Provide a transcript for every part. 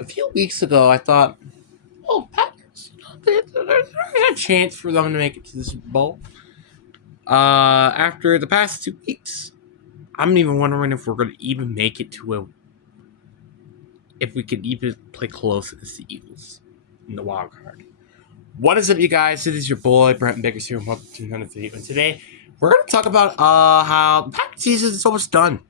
A few weeks ago, I thought, oh, Packers, there's a chance for them to make it to the Super Bowl. After the past 2 weeks, I'm even wondering if we're going to even make it to if we could even play close against the Eagles in the wild card. What is up, you guys? It is your boy, Brent Biggers here, and welcome to another video. And today, we're going to talk about how the Packers season is almost done.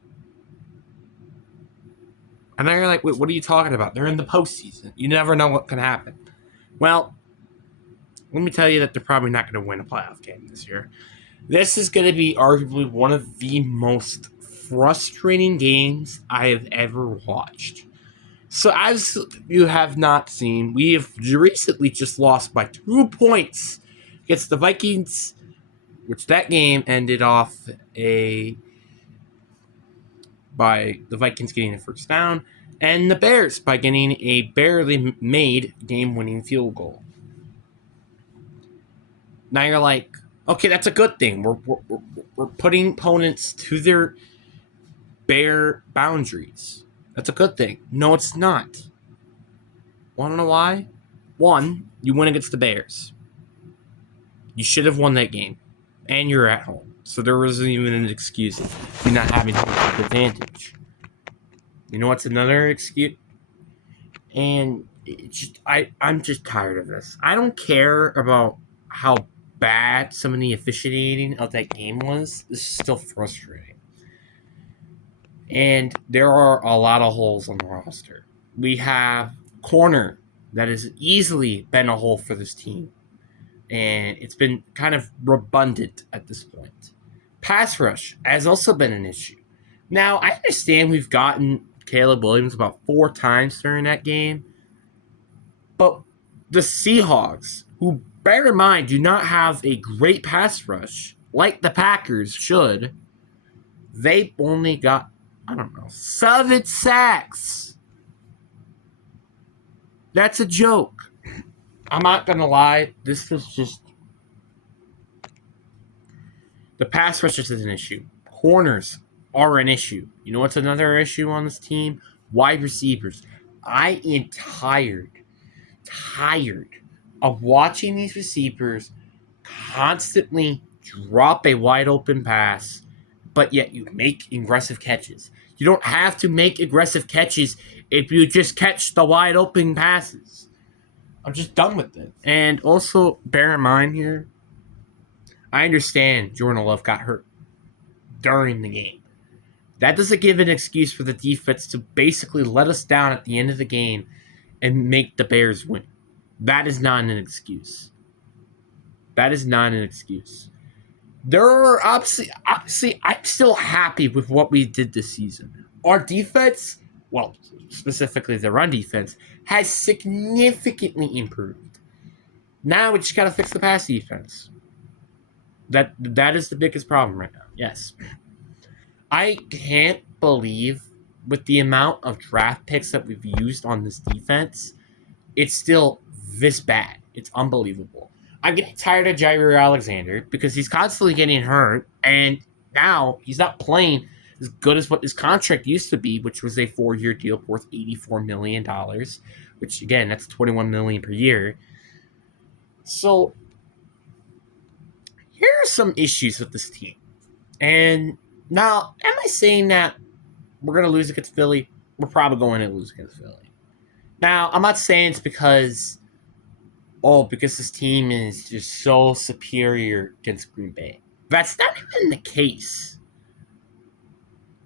And then you're like, wait, what are you talking about? They're in the postseason. You never know what can happen. Well, let me tell you that they're probably not going to win a playoff game this year. This is going to be arguably one of the most frustrating games I have ever watched. So, as you have not seen, we have recently just lost by 2 points against the Vikings, which that game ended off by the Vikings getting a first down, and the Bears by getting a barely made game-winning field goal. Now you're like, okay, that's a good thing. We're putting opponents to their bare boundaries. That's a good thing. No, it's not. Want to know why? One, you win against the Bears. You should have won that game, and you're at home, so there wasn't even an excuse for you not having home advantage. You know what's another excuse? And I'm just tired of this. I don't care about how bad some of the officiating of that game was. This is still frustrating. And there are a lot of holes on the roster. We have corner that has easily been a hole for this team. And it's been kind of redundant at this point. Pass rush has also been an issue. Now, I understand we've gotten Caleb Williams about 4 times during that game. But the Seahawks, who, bear in mind, do not have a great pass rush, like the Packers should, they only got, 7 sacks. That's a joke. I'm not going to lie. This was just... The pass rush is an issue. Corners are an issue. You know what's another issue on this team? Wide receivers. I am tired of watching these receivers constantly drop a wide open pass, but yet you make aggressive catches. You don't have to make aggressive catches if you just catch the wide open passes. I'm just done with it. And also, bear in mind here, I understand Jordan Love got hurt during the game. That doesn't give an excuse for the defense to basically let us down at the end of the game and make the Bears win. That is not an excuse. There are obviously, I'm still happy with what we did this season. Our defense, well, specifically the run defense, has significantly improved. Now we just got to fix the pass defense. That is the biggest problem right now. Yes. I can't believe with the amount of draft picks that we've used on this defense, it's still this bad. It's unbelievable. I'm getting tired of Jaire Alexander because he's constantly getting hurt, and now he's not playing as good as what his contract used to be, which was a 4-year deal worth $84 million, which, again, that's $21 million per year. So here are some issues with this team. And now, am I saying that we're going to lose against Philly? We're probably going to lose against Philly. Now, I'm not saying it's because this team is just so superior against Green Bay. That's not even the case.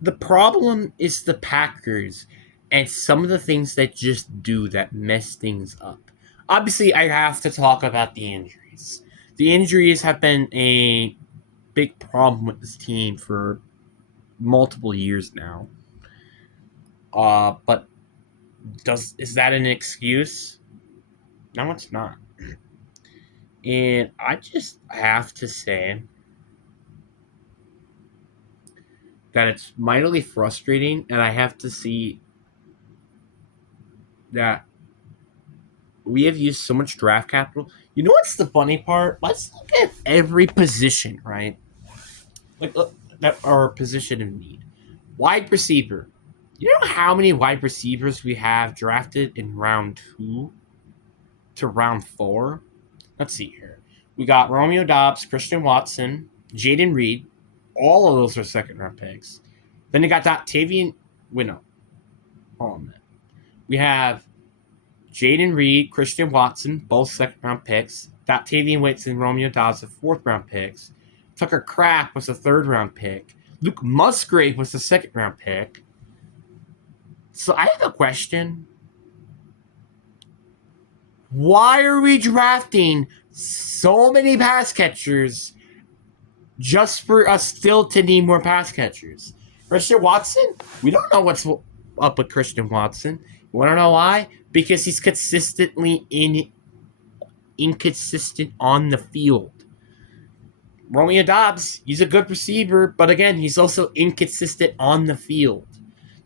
The problem is the Packers and some of the things that just do that mess things up. Obviously, I have to talk about the injuries. The injuries have been a big problem with this team for multiple years now. But is that an excuse? No, it's not. And I just have to say that it's mightily frustrating, and I have to see that we have used so much draft capital. You know what's the funny part? Let's look at every position, right? Like, look, that our position in need. Wide receiver. You know how many wide receivers we have drafted in round 2 to round 4? Let's see here. We got Romeo Doubs, Christian Watson, Jaden Reed. All of those are second round picks. Then you got Octavian. Wait, no. Hold on a minute. We have Jaden Reed, Christian Watson, both second round picks. Octavian Wicks and Romeo Doubs are fourth round picks. Tucker Kraft was a third round pick. Luke Musgrave was the second round pick. So I have a question. Why are we drafting so many pass catchers just for us still to need more pass catchers? Christian Watson? We don't know what's up with Christian Watson. You want to know why? Because he's consistently inconsistent on the field. Romeo Doubs, he's a good receiver, but again, he's also inconsistent on the field.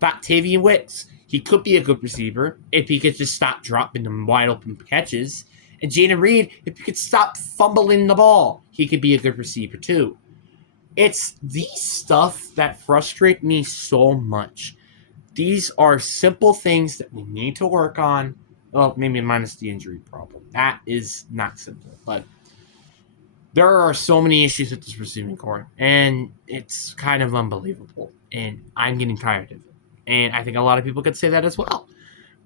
Octavian Wicks, he could be a good receiver if he could just stop dropping them wide open catches. And Jaden Reed, if he could stop fumbling the ball, he could be a good receiver too. It's these stuff that frustrate me so much. These are simple things that we need to work on. Well, maybe minus the injury problem. That is not simple, but there are so many issues with this receiving core, and it's kind of unbelievable. And I'm getting tired of it. And I think a lot of people could say that as well.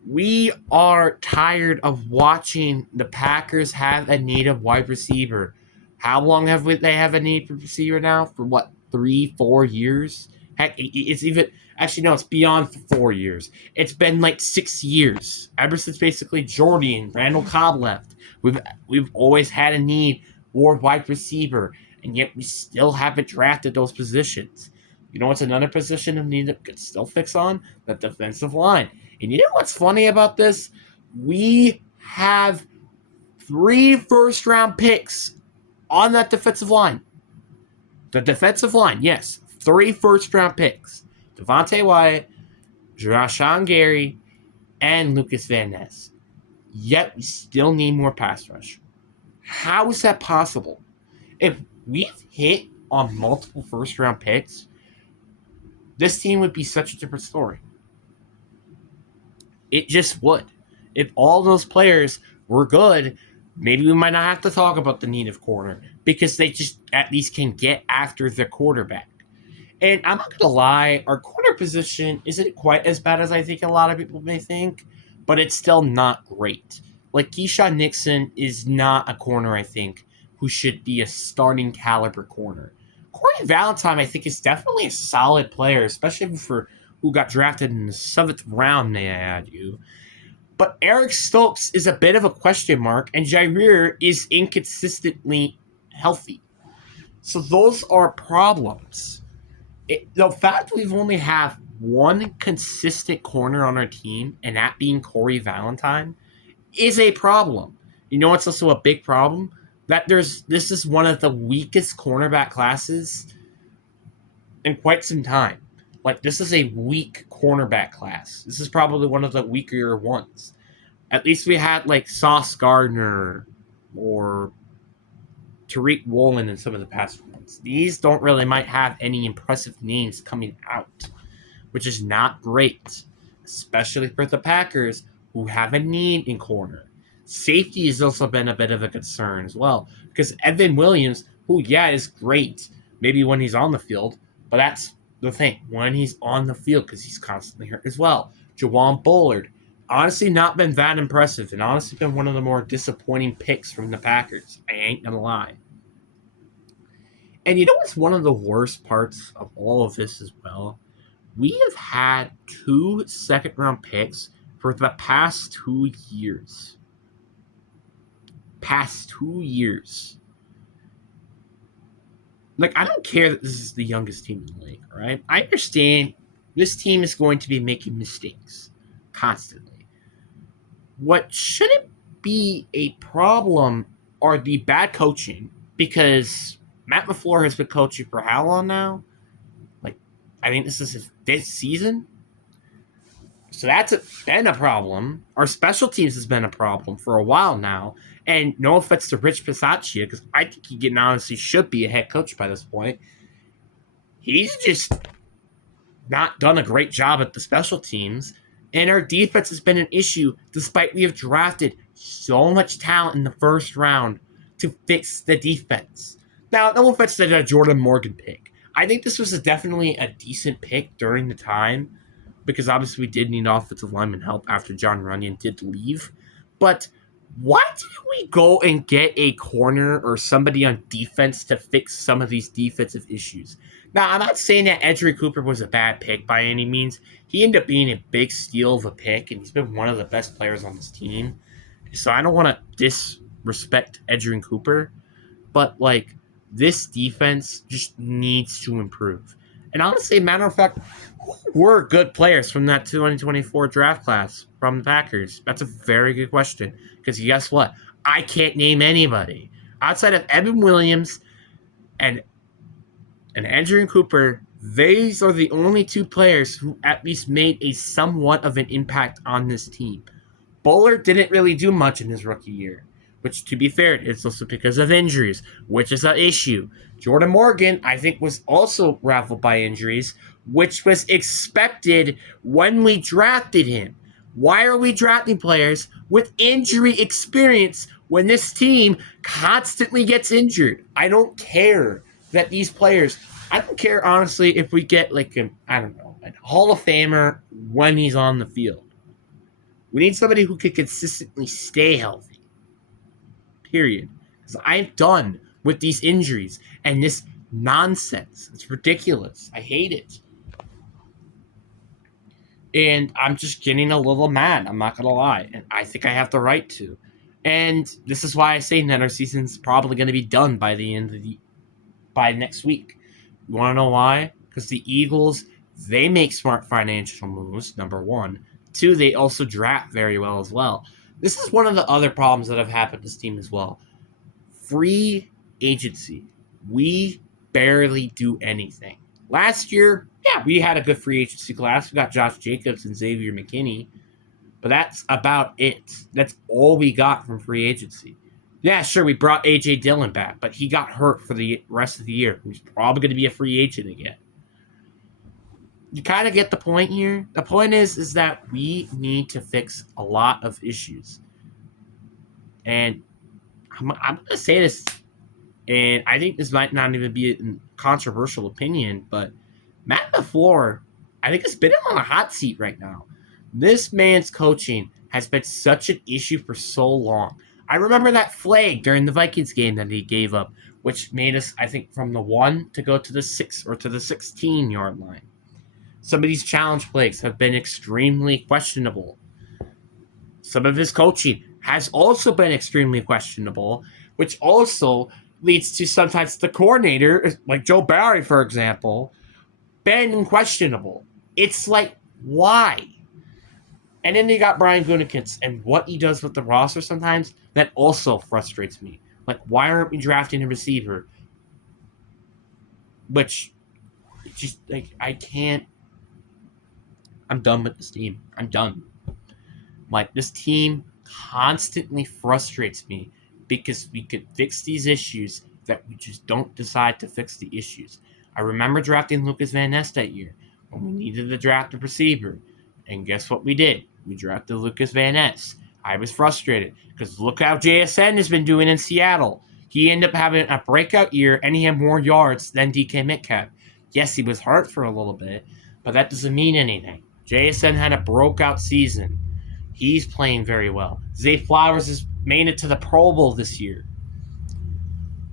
We are tired of watching the Packers have a need of wide receiver. How long have they have a need for receiver now? For what, 3-4 years? Heck, it's even actually no, it's beyond 4 years. It's been like 6 years ever since basically Jordy and Randall Cobb left. We've always had a need for wide receiver, and yet we still haven't drafted those positions. You know what's another position that need to still fix on? The defensive line. And you know what's funny about this? We have 3 first-round picks on that defensive line. The defensive line, yes. 3 first-round picks. Devontae Wyatt, Rashawn Gary, and Lucas Van Ness. Yet we still need more pass rush. How is that possible? If we've hit on multiple first-round picks, this team would be such a different story. It just would. If all those players were good, maybe we might not have to talk about the need of corner because they just at least can get after the quarterback. And I'm not going to lie, our corner position isn't quite as bad as I think a lot of people may think, but it's still not great. Like, Keyshawn Nixon is not a corner, I think, who should be a starting caliber corner. Corey Valentine, I think, is definitely a solid player, especially for who got drafted in the 7th round, may I add you. But Eric Stokes is a bit of a question mark, and Jair is inconsistently healthy. So those are problems. The fact we've only have one consistent corner on our team, and that being Corey Valentine, is a problem. You know what's also a big problem? That this is one of the weakest cornerback classes in quite some time. Like, this is a weak cornerback class. This is probably one of the weaker ones. At least we had, like, Sauce Gardner or Tariq Woolen in some of the past ones. These don't really might have any impressive names coming out, which is not great, especially for the Packers, who have a need in corner. Safety has also been a bit of a concern as well, because Evan Williams, who, yeah, is great, maybe when he's on the field, but that's the thing, when he's on the field, because he's constantly hurt as well. Jawan Bullard, honestly not been that impressive, and honestly been one of the more disappointing picks from the Packers. I ain't gonna lie. And you know what's one of the worst parts of all of this as well? We have had 2 second-round picks for the past 2 years. Past 2 years. Like, I don't care that this is the youngest team in the league, right? I understand this team is going to be making mistakes constantly. What shouldn't be a problem are the bad coaching, because Matt LaFleur has been coaching for how long now? Like, I think this is his 5th season. So that's been a problem. Our special teams has been a problem for a while now. And no offense to Rich Bisaccia, because I think he honestly should be a head coach by this point. He's just not done a great job at the special teams, and our defense has been an issue despite we have drafted so much talent in the first round to fix the defense. Now, no offense to the Jordan Morgan pick. I think this was definitely a decent pick during the time because obviously we did need offensive lineman help after John Runyon did leave. But why didn't we go and get a corner or somebody on defense to fix some of these defensive issues? Now, I'm not saying that Edgerrin Cooper was a bad pick by any means. He ended up being a big steal of a pick, and he's been one of the best players on this team. So I don't want to disrespect Edgerrin Cooper, but like this defense just needs to improve. And honestly, matter of fact, who were good players from that 2024 draft class from the Packers? That's a very good question. Because guess what? I can't name anybody. Outside of Evan Williams and Edgerrin Cooper, these are the only two players who at least made a somewhat of an impact on this team. Bullard didn't really do much in his rookie year, which, to be fair, is also because of injuries, which is an issue. Jordan Morgan, I think, was also raveled by injuries, which was expected when we drafted him. Why are we drafting players with injury experience when this team constantly gets injured? I don't care that these players, I don't care, honestly, if we get, like, a Hall of Famer when he's on the field. We need somebody who can consistently stay healthy. Period. Because I'm done with these injuries and this nonsense. It's ridiculous. I hate it. And I'm just getting a little mad. I'm not going to lie. And I think I have the right to. And this is why I say that our season's probably going to be done by the end of by next week. You want to know why? Because the Eagles, they make smart financial moves, number one. Two, they also draft very well as well. This is one of the other problems that have happened to this team as well. Free agency. We barely do anything. Last year, yeah, we had a good free agency class. We got Josh Jacobs and Xavier McKinney. But that's about it. That's all we got from free agency. Yeah, sure, we brought A.J. Dillon back, but he got hurt for the rest of the year. He's probably going to be a free agent again. You kind of get the point here. The point is that we need to fix a lot of issues. And I'm going to say this, and I think this might not even be a controversial opinion, but Matt LaFleur, I think, has been on a hot seat right now. This man's coaching has been such an issue for so long. I remember that flag during the Vikings game that he gave up, which made us, I think, from the 1 to go to the 6 or to the 16-yard line. Some of these challenge plays have been extremely questionable. Some of his coaching has also been extremely questionable, which also leads to sometimes the coordinator, like Joe Barry, for example, been questionable. It's like, why? And then you got Brian Gutekunst and what he does with the roster sometimes, that also frustrates me. Like, why aren't we drafting a receiver? Which, just, like, I can't. I'm done with this team. I'm done. Like, this team constantly frustrates me because we could fix these issues that we just don't decide to fix the issues. I remember drafting Lucas Van Ness that year when we needed to draft a receiver. And guess what we did? We drafted Lucas Van Ness. I was frustrated because look how JSN has been doing in Seattle. He ended up having a breakout year and he had more yards than DK Metcalf. Yes, he was hurt for a little bit, but that doesn't mean anything. JSN had a breakout season. He's playing very well. Zay Flowers has made it to the Pro Bowl this year.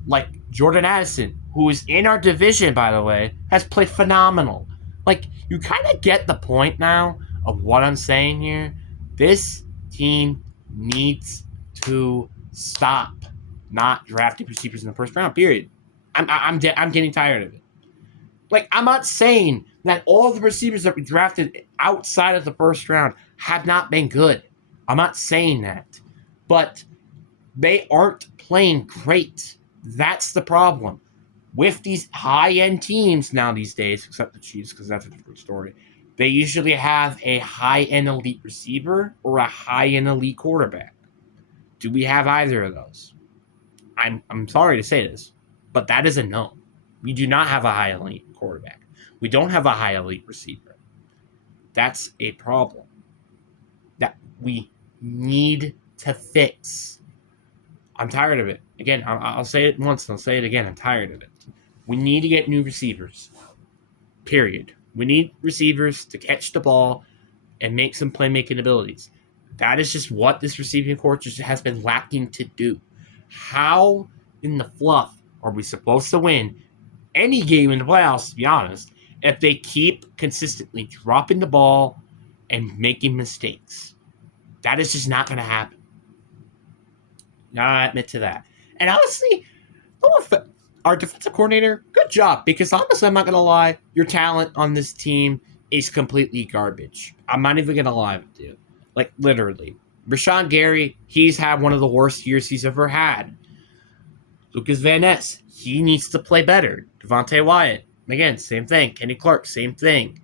Like Jordan Addison, who is in our division, by the way, has played phenomenal. Like, you kind of get the point now of what I'm saying here. This team needs to stop not drafting receivers in the first round, period. I'm getting tired of it. Like, I'm not saying that all the receivers that we drafted outside of the first round have not been good. I'm not saying that. But they aren't playing great. That's the problem. With these high-end teams now these days, except the Chiefs, because that's a different story, they usually have a high-end elite receiver or a high-end elite quarterback. Do we have either of those? I'm sorry to say this, but that is a no. We do not have a high elite quarterback. We don't have a high elite receiver. That's a problem that we need to fix. I'm tired of it. Again, I'll say it once and I'll say it again. I'm tired of it. We need to get new receivers. Period. We need receivers to catch the ball and make some playmaking abilities. That is just what this receiving corps just has been lacking to do. How in the fluff are we supposed to win any game in the playoffs, to be honest, if they keep consistently dropping the ball and making mistakes? That is just not going to happen. I admit to that. And honestly, our defensive coordinator, good job. Because honestly, I'm not going to lie, your talent on this team is completely garbage. I'm not even going to lie with you. Like, literally. Rashawn Gary, he's had one of the worst years he's ever had. Lucas Van Ness, he needs to play better. Devontae Wyatt, again, same thing. Kenny Clark, same thing.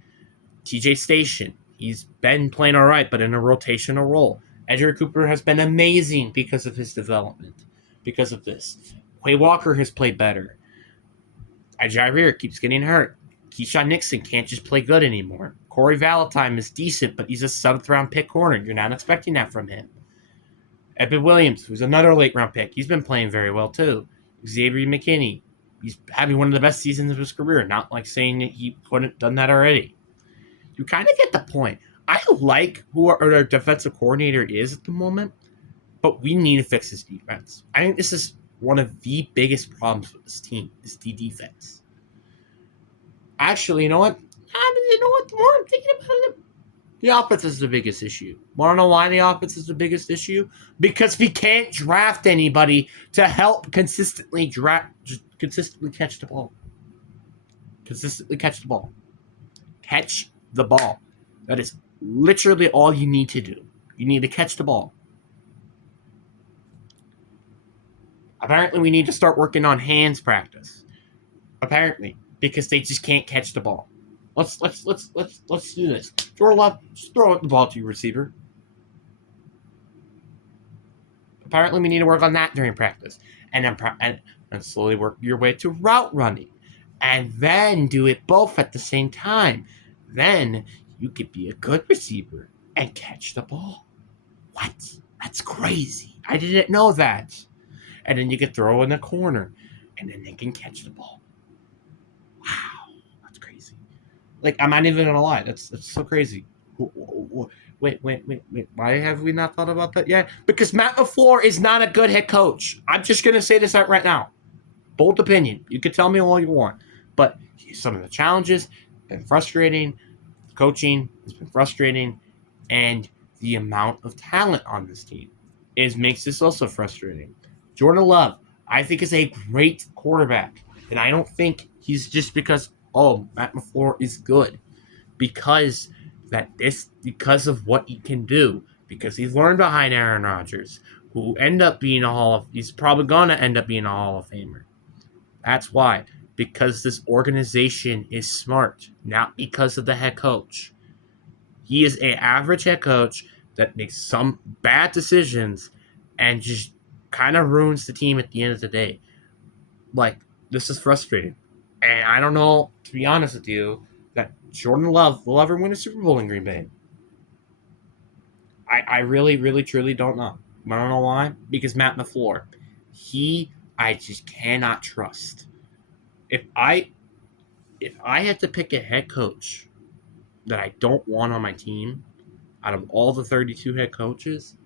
TJ Station, he's been playing all right, but in a rotational role. Edgerrin Cooper has been amazing because of his development, because of this. Quay Walker has played better. Jair keeps getting hurt. Keyshawn Nixon can't just play good anymore. Corey Valentine is decent, but he's a 7th-round pick corner. You're not expecting that from him. Eben Williams, who's another late-round pick, he's been playing very well too. Xavier McKinney, he's having one of the best seasons of his career. Not like saying that he couldn't done that already. You kind of get the point. I like who our defensive coordinator is at the moment, but we need to fix his defense. I think this is one of the biggest problems with this team is the defense. Actually, you know what? The more I'm thinking about it, the offense is the biggest issue. Want to know why the offense is the biggest issue? Because we can't draft anybody to help consistently catch the ball. Consistently catch the ball. Catch the ball. That is literally all you need to do. You need to catch the ball. Apparently, we need to start working on hands practice. Apparently, because they just can't catch the ball. Let's do this. Jordan Love, just throw the ball to your receiver. Apparently, we need to work on that during practice, and then slowly work your way to route running, and then do it both at the same time. Then you could be a good receiver and catch the ball. What? That's crazy. I didn't know that. And then you could throw in the corner, and then they can catch the ball. Wow, that's crazy. Like, I'm not even gonna lie. That's so crazy. Wait. Why have we not thought about that yet? Because Matt LaFleur is not a good head coach. I'm just gonna say this out right now. Bold opinion. You can tell me all you want, but some of the challenges have been frustrating. Coaching has been frustrating, and the amount of talent on this team makes this also frustrating. Jordan Love, I think, is a great quarterback, and I don't think he's just because Matt LaFleur is good, because of what he can do, because he's learned behind Aaron Rodgers, who he's probably gonna end up being a Hall of Famer. That's why, because this organization is smart, not because of the head coach. He is an average head coach that makes some bad decisions and just kind of ruins the team at the end of the day. Like, this is frustrating. And I don't know, to be honest with you, that Jordan Love will ever win a Super Bowl in Green Bay. I really, really, truly don't know. I don't know why. Because Matt LaFleur, I just cannot trust. If I had to pick a head coach that I don't want on my team, out of all the 32 head coaches,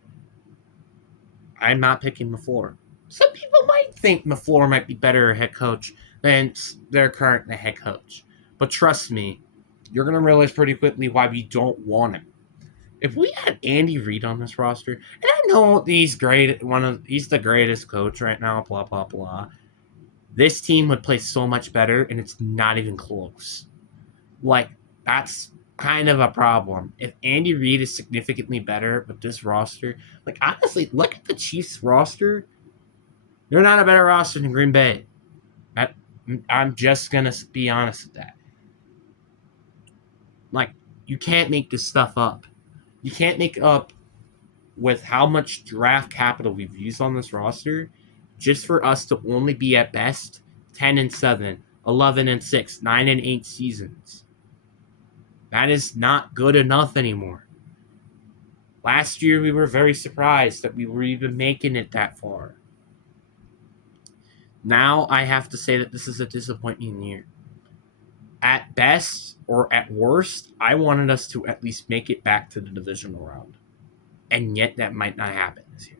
I'm not picking LaFleur. Some people might think LaFleur might be better head coach than their current head coach. But trust me, you're going to realize pretty quickly why we don't want him. If we had Andy Reid on this roster, and I know he's great, he's the greatest coach right now, blah, blah, blah, this team would play so much better, and it's not even close. Like, that's kind of a problem. If Andy Reid is significantly better with this roster, like, honestly, look at the Chiefs roster. They're not a better roster than Green Bay. I'm just going to be honest with that. Like, you can't make this stuff up. You can't make it up with how much draft capital we've used on this roster just for us to only be at best 10-7, 11-6, 9-8 seasons. That is not good enough anymore. Last year, we were very surprised that we were even making it that far. Now, I have to say that this is a disappointing year. At best, or at worst, I wanted us to at least make it back to the divisional round. And yet, that might not happen this year.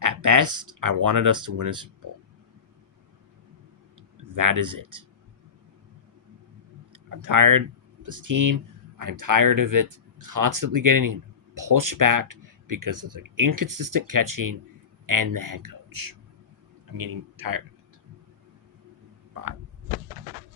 At best, I wanted us to win a Super Bowl. That is it. I'm tired of this team. I'm tired of it constantly getting pushed back because of the inconsistent catching and the head coach. I'm getting tired of it.